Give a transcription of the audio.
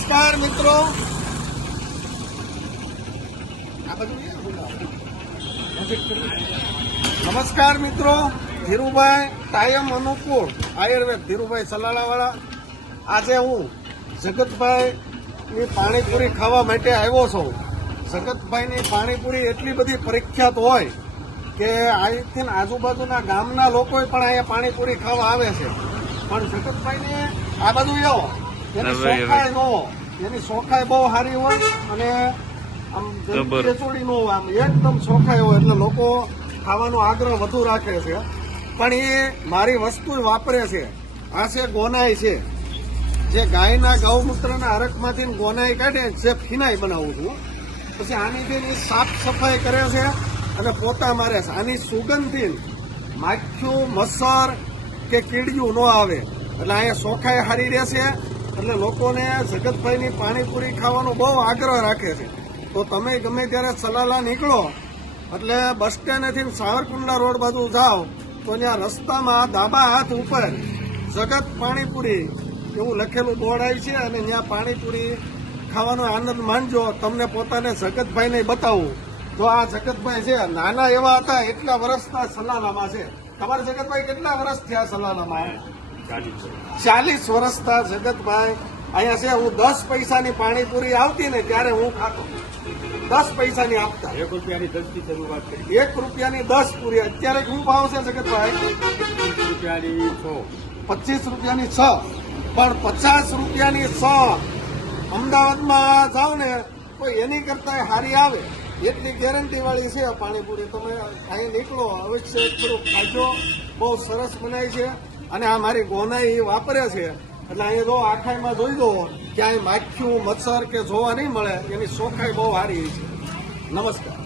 નમસ્કાર મિત્રો, ધીરુભાઈ ટાયમ અનુકૂળ આયુર્વેદ ધીરુભાઈ સલાલાવાળા. આજે હું જગતભાઈની પાણીપુરી ખાવા માટે આવ્યો છું. જગતભાઈની પાણીપુરી એટલી બધી પ્રખ્યાત હોય કે અહીંથી આજુબાજુના ગામના લોકો પણ અહીંયા પાણીપુરી ખાવા આવે છે. પણ જગતભાઈને આ બધું એવો એની સોખાઈ નો, એની સોખાઈ બહુ સારી હોય અને આમ ચોડી નો હોય, આમ એકદમ સોખાઈ હોય એટલે લોકો ખાવાનો આગ્રહ વધુ રાખે છે. પણ એ મારી વસ્તુ વાપરે છે. આ છે ગોનાઈ છે, જે ગાયના ગૌમૂત્રના હરકમાંથી ગોનાઈ કાઢે જે ફિનાઈ બનાવું છું. પછી આની બેન સાફ સફાઈ કરે છે અને પોતા મારે છે. આની સુગંધથી માખ્યું, મચ્છર કે કીડિયું ન આવે એટલે અહીંયા સોખાઈ હારી રહેશે. એટલે લોકોને જગતભાઈની પાણીપુરી ખાવાનો બહુ આગ્રહ રાખે છે. તો તમે ગમે ત્યારે સલાલા નીકળો એટલે બસ સ્ટેન્ડથી સાવરકુંડલા રોડ બાજુ જાઓ તો ત્યાં રસ્તામાં ડાબા હાથ ઉપર જગત પાણીપુરી એવું લખેલું બોર્ડ આવી છે અને ત્યાં પાણીપુરી ખાવાનો આનંદ માણજો. તમને પોતાને જગતભાઈને બતાવું તો આ જગતભાઈ છે, નાના એવા હતા એટલા વર્ષના સલાલામાં છે. તમારે જગતભાઈ કેટલા વર્ષ થયા સલાલામાં? 40 વર્ષના જગતભાઈ અહીંયા છે. હું 10 પૈસાની પાણીપુરી આવતી ને ત્યારે હું ખાતો, 10 પૈસાની આપતા. 1 રૂપિયાની 10 થી શરૂઆત કરી. 1 રૂપિયાની 10 પૂરી. અત્યારે શું ભાવ છે જગતભાઈ? 25 રૂપિયાની 6. 25 રૂપિયાની 6. પણ 50 રૂપિયાની 6 અમદાવાદમાં જાઓ ને તો એની કરતા સારી આવે એટલી ગેરંટી વાળી છે પાણીપુરી. તમે અહીં નીકળો અવશ્ય થોડુંક ખાજો, બહુ સરસ બનાવી છે. અને આ મારી ગોનાઈ વાપરે છે એટલે અહીંયા જો આખાઈમાં જોઈ દો ક્યાંય માખ્યું, મચ્છર કે જોવા નહીં મળે. એની સોખાઈ બહુ સારી છે. નમસ્કાર.